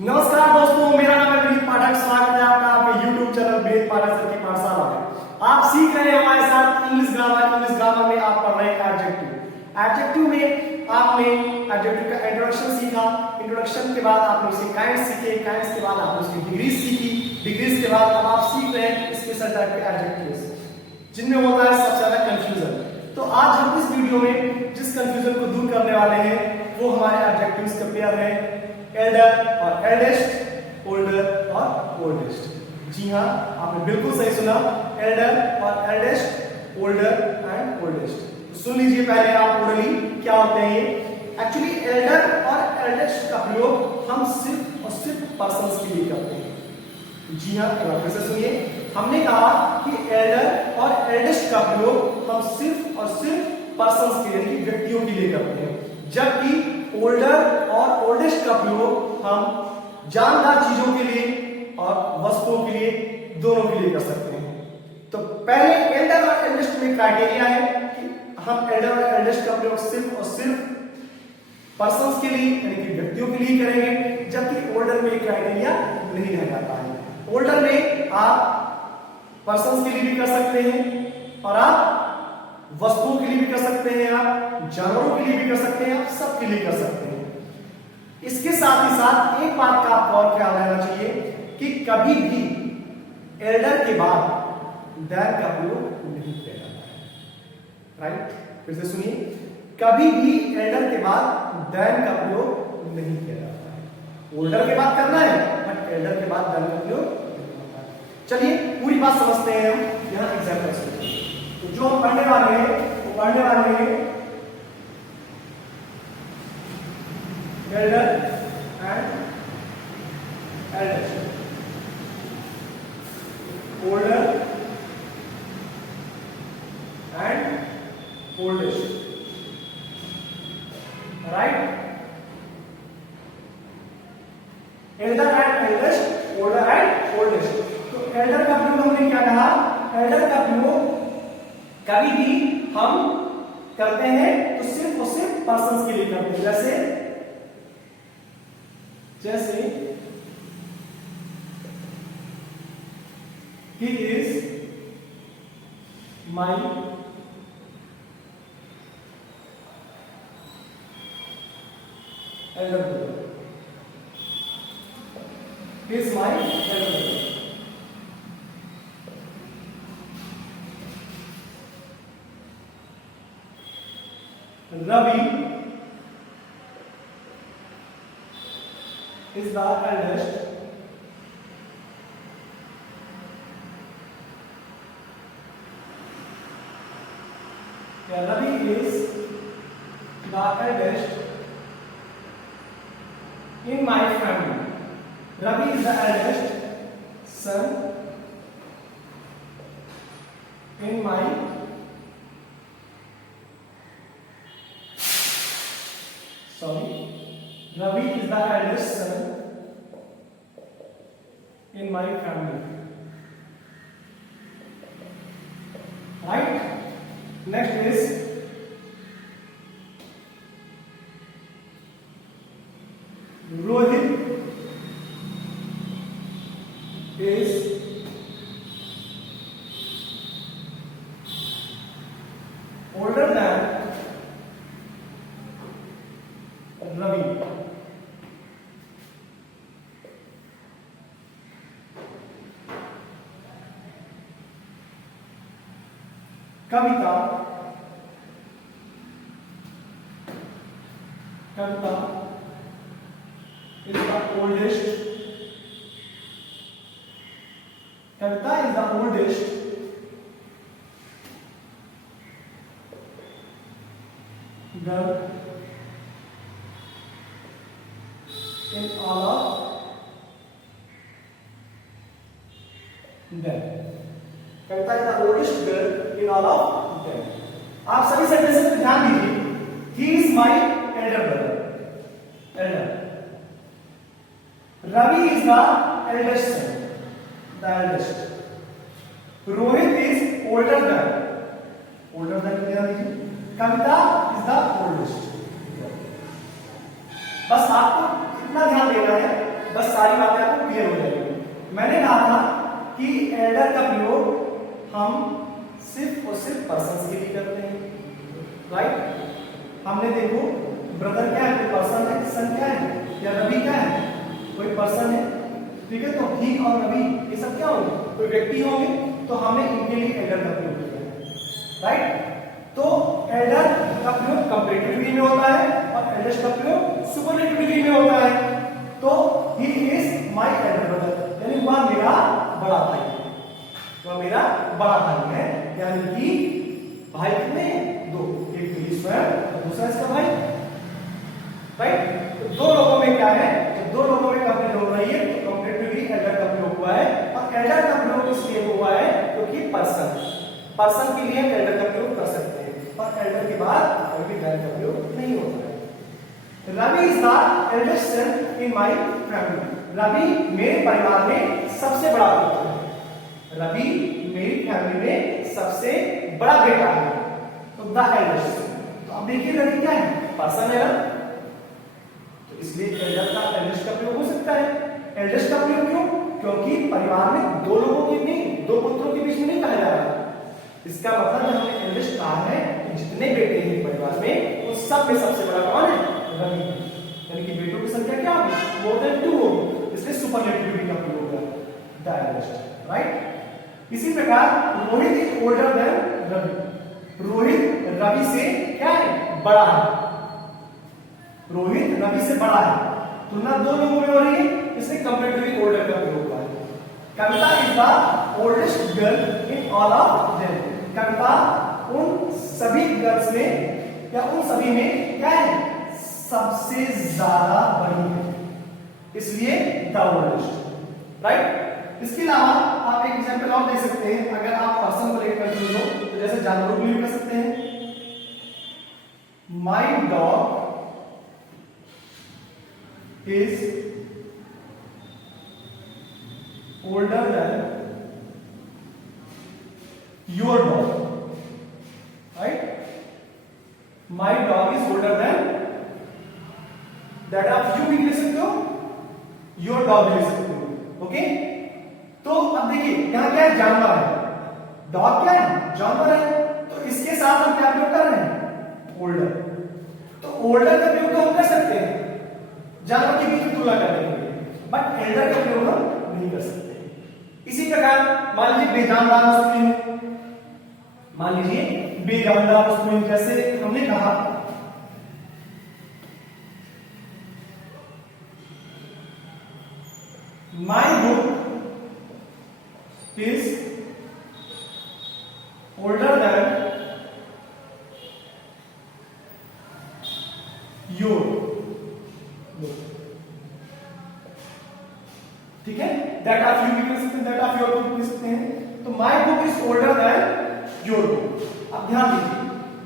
नमस्कार दोस्तों, मेरा नाम है विनीत पाठक। स्वागत है आपका आपके YouTube चैनल विनीत पाठक सर की पाठशाला में। आप सीख रहे हैं हमारे साथ इंग्लिश ग्रामर में आप पढ़ रहे हैं एडजेक्टिव में आपने एडजेक्टिव का इंट्रोडक्शन सीखा। इंट्रोडक्शन के बाद आपने उसके काइंड्स सीखे, काइंड्स के बाद आपने उसकी डिग्रीज सीखी, डिग्रीज के बाद अब आप सीख रहे हैं स्पेशल टाइप के एडजेक्टिव्स जिनमें होता है सबसे ज्यादा कंफ्यूजन। तो आज हम इस वीडियो में जिस कंफ्यूजन को दूर करने वाले हैं वो हमारे एडजेक्टिव्स का पेयर है एल्डर और एल्डेस्ट, ओल्डर और ओल्डेस्ट। जी हाँ, आपने बिल्कुल सही सुना, एल्डर और एल्डेस्ट, ओल्डर एंड ओल्डेस्ट। सुन लीजिए पहले आप ओल्डरली क्या होते हैं। एक्चुअली एल्डर और एल्डेस्ट का प्रयोग हम सिर्फ और सिर्फ पर्सन्स के लिए करते हैं। जी हाँ, एक बार फिर से सुनिए। हमने कहा कि एल्डर और एल्डेस्ट का प्रयोग हम सिर्फ और सिर्फ पर्सन्स के लिए, व्यक्तियों के लिए करते हैं, जबकि ओल्डर और ओल्डेस्ट का प्रयोग हम जानदार चीजों के लिए और वस्तुओं के लिए, दोनों के लिए कर सकते हैं। तो पहले एल्डर और एल्डेस्ट में क्राइटेरिया है कि हम एल्डर और एल्डेस्ट का प्रयोग सिर्फ और सिर्फ पर्सन्स के लिए यानी कि व्यक्तियों के लिए करेंगे, जबकि ओल्डर में क्राइटेरिया नहीं रह जाता है। ओल्डर में आप पर्सन्स के लिए भी कर सकते हैं और आप वस्तुओं के लिए भी कर सकते हैं, आप जानवरों के लिए भी कर सकते हैं, आप सबके लिए कर सकते हैं। इसके साथ ही साथ एक बात का आपको और ख्याल रहना चाहिए कि कभी भी एल्डर के बाद देन का प्रयोग नहीं किया जाता है। राइट, फिर से सुनिए, कभी भी एल्डर के बाद देन का प्रयोग नहीं किया जाता है। ओल्डर के बाद करना है बट एल्डर के बाद देन का प्रयोग नहीं होता है। चलिए पूरी बात समझते हैं हम यहां एग्जांपल्स में। तो जो हम पढ़ने वाले हैं वो पढ़ने वाले हैं Elder and eldest, older and oldest. Right, Elder and eldest, older and oldest. तो एल्डर का प्रयोग हमने क्या कहा? एल्डर का प्रयोग कभी भी हम करते हैं तो सिर्फ और सिर्फ पर्सन्स के लिए करते हैं। जैसे he is my elder brother, he is my elder brother। Ravi is the eldest, Ravi is the eldest in my family। Ravi is the eldest son in my Ravi is the eldest son in my family। Right? Next is Rohit is older than Ravi। Kavita is the oldest, Kavita is the oldest girl in all of them। Kavita is the oldest girl in all of them। आप सभी sentences पे ध्यान दीजिए। He is my elder brother, elder। Ravi is the eldest son, the eldest। Rohit is older than, older than क्या दीजिए? Kavita is the oldest। बस आपको इतना ध्यान देना है, बस सारी बातें आपको क्लियर हो जाएगी। मैंने कहा था कि एल्डर का प्रयोग हम सिर्फ और सिर्फ पर्सन के लिए करते हैं, राइट। हमने देखो ब्रदर क्या है, कोई पर्सन है, सन क्या है, या रवि क्या है, कोई पर्सन है, ठीक है। तो ही और रवि ये सब क्या होंगे, कोई व्यक्ति होंगे, तो हमने इनके लिए एल्डर का प्रयोग किया है, राइट। तो एल्डर का प्रयोग कंपैरेटिव डिग्री में होता है और एल्डेस्ट का प्रयोग सुपरलेटिव डिग्री में होता है। तो he is my Elder brother, यानी वह मेरा बड़ा भाई है, वह मेरा बड़ा भाई है, यानी कि भाई कितने हैं, दो, एक मेरी स्वयं और दूसरा इसका भाई, राइट। तो दो लोगों में क्या है, तो दो लोगों में कब प्रयोग हो रही है, तो कंपैरेटिव डिग्री एल्डर का प्रयोग हुआ है। और एल्डर का प्रयोग इसलिए हुआ है क्योंकि पर्सन के लिए एल्डर का प्रयोग कर सकते हैं, और एल्डर के बाद कोई भी गैर का प्रयोग नहीं होता है। Ravi is the eldest son in my family, Ravi मेरे परिवार में सबसे बड़ा पुत्र है, रवि मेरी फैमिली में सबसे बड़ा बेटा है, तो द एल्डेस्ट। तो अब देखिए रवि क्या है, पर्सन है ना, तो इसलिए एल्डर का एल्डेस्ट का प्रयोग हो सकता है। एल्डेस्ट का प्रयोग क्यों, क्योंकि परिवार में दो लोगों के नहीं, दो पुत्रों के बीच में नहीं कहा जा रहा है। इसका मतलब हमने एल्डेस्ट कहा है जितने बेटे हैं परिवार में, उन सब में सबसे बड़ा कौन है, रवि, यानी कि बेटों की संख्या क्या होगी, मोर देन 2 होगी, इसलिए सुपरलेटिव डिग्री का प्रयोग होगा, द एल्डेस्ट, राइट। इसी प्रकार Rohit is older than Ravi, Rohit Ravi से क्या है, बड़ा है, रोहित रवि से बड़ा है, तुलना दो लोगों में हो रही है, इसलिए कंपैरेटिवली ओल्डर का प्रयोग हुआ है। Kavita is the oldest girl in all of them, Kavita उन सभी गर्ल्स में या उन सभी में क्या है, सबसे ज्यादा बड़ी है, इसलिए द ओल्डेस्ट, राइट। इसके अलावा आप एक एग्जांपल और दे सकते हैं, अगर आप पर्सन को लेकर कंफ्यूज हो तो जैसे जानवरों के लिए कर सकते हैं, my dog is older then your dog, right. My dog is older then that of you भी लिख सकते हो, योर डॉग लिख सकते हो, ओके। तो अब देखिए यहां क्या है, जानवर है, डॉग क्या है, जानवर है, तो इसके साथ हम क्या प्रयोग कर रहे हैं, ओल्डर। तो ओल्डर का प्रयोग तो हम कर सकते हैं जानवर के बीच में तुलना करने के लिए, बट एल्डर का प्रयोग हम नहीं कर सकते। इसी प्रकार मान लीजिए बेजानदार वस्तुएं, मान लीजिए बेजानदार वस्तुएं, जैसे हमने कहा my book is older then your book, ठीक है। दैट ऑफ यू भी लिख सकते हैं, दैट ऑफ योर बुक लिख सकते हैं। तो my book is older then your book. अब ध्यान दीजिए,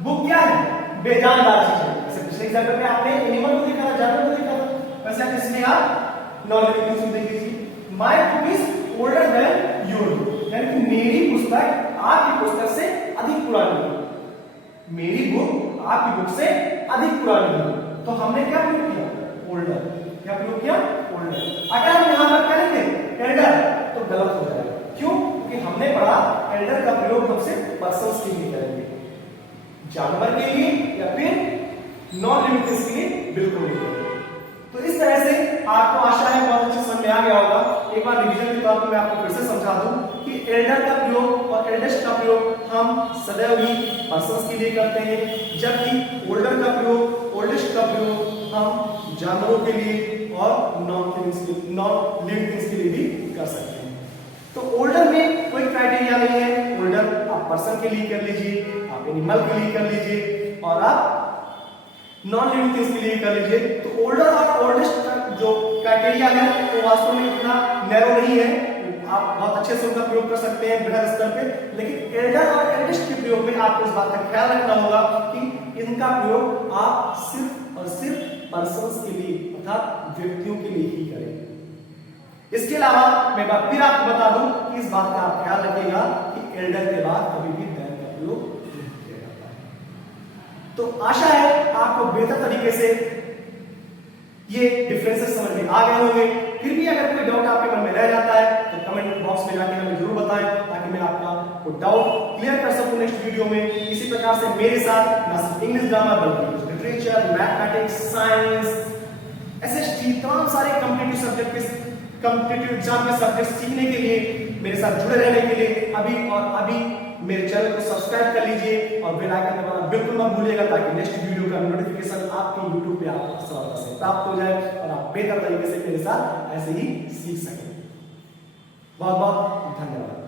बुक क्या है, बेजानदार चीज है, जैसे पिछले एग्जांपल में आपने एनिमल को देखा था, जानवर को देखा था, वैसे आप इसमें आप नॉन लिविंग थिंग्स देख लीजिए। My book is older then your book, यानी कि मेरी पुस्तक आपकी पुस्तक से अधिक पुरानी है, मेरी बुक आपकी बुक से अधिक पुरानी है। तो हमने क्या प्रयोग किया, ओल्डर, क्या प्रयोग किया, ओल्डर। अगर हम यहां पर करेंगे एल्डर तो गलत हो जाएगा, क्यों, क्योंकि हमने पढ़ा एल्डर का प्रयोग हम सिर्फ पर्सन्स के लिए करेंगे, जानवर के लिए या फिर नॉन लिविंग थिंग्स के लिए बिल्कुल नहीं। तो इस तरह से आपको आशा है बहुत अच्छे समझ में आ गया होगा। एक बार रिवीजन के तौर पर मैं आपको फिर से समझा दूं कि एल्डर का प्रयोग और एल्डेस्ट का प्रयोग हम सदैव ही पर्सन्स के लिए करते हैं, जबकि ओल्डर का प्रयोग, ओल्डेस्ट का प्रयोग हम जानवरों के लिए और नॉन लिविंग थिंग्स के लिए भी कर सकते हैं। तो ओल्डर में कोई क्राइटेरिया नहीं है, ओल्डर आप पर्सन के लिए कर लीजिए, आप एनिमल के लिए कर लीजिए, और आप नॉन लिविंग थिंग्स के लिए कर लीजिए। तो ओल्डर और ओल्डेस्ट का जो क्राइटेरिया है वो वास्तव में इतना नैरो नहीं है, आप बहुत अच्छे से उनका प्रयोग कर सकते हैं बृहद स्तर पे, लेकिन एल्डर और एल्डेस्ट के प्रयोग में आपको इस बात का ख्याल रखना होगा कि इनका प्रयोग आप सिर्फ और सिर्फ पर्सन्स के लिए अर्थात व्यक्तियों के लिए ही करें। इसके अलावा मैं फिर आपको बता दूं कि इस बात का आप ख्याल रखिएगा कि एल्डर के बाद कभी भी देन का प्रयोग नहीं किया जाता है। तो आशा है आपको बेहतर तरीके से ये डिफरेंसेस समझ में आ गए होंगे। फिर भी अगर डाउट क्लियर कर सकूं नेक्स्ट वीडियो में। इसी प्रकार से मेरे साथ ना सिर्फ इंग्लिश ग्रामर बल्कि लिटरेचर, मैथमेटिक्स, साइंस, एसएसटी, तमाम सारे कॉम्पिटिटिव एग्जाम के सब्जेक्ट सीखने के लिए मेरे साथ जुड़े रहने के लिए अभी मेरे चैनल को सब्सक्राइब कर लीजिए और बेल आइकन दबाना बिल्कुल मत भूलिएगा, ताकि नेक्स्ट वीडियो का नोटिफिकेशन आपके YouTube पे आपको सरलता से प्राप्त हो जाए और आप बेहतर तरीके से मेरे साथ ऐसे ही सीख सकें। बहुत बहुत धन्यवाद।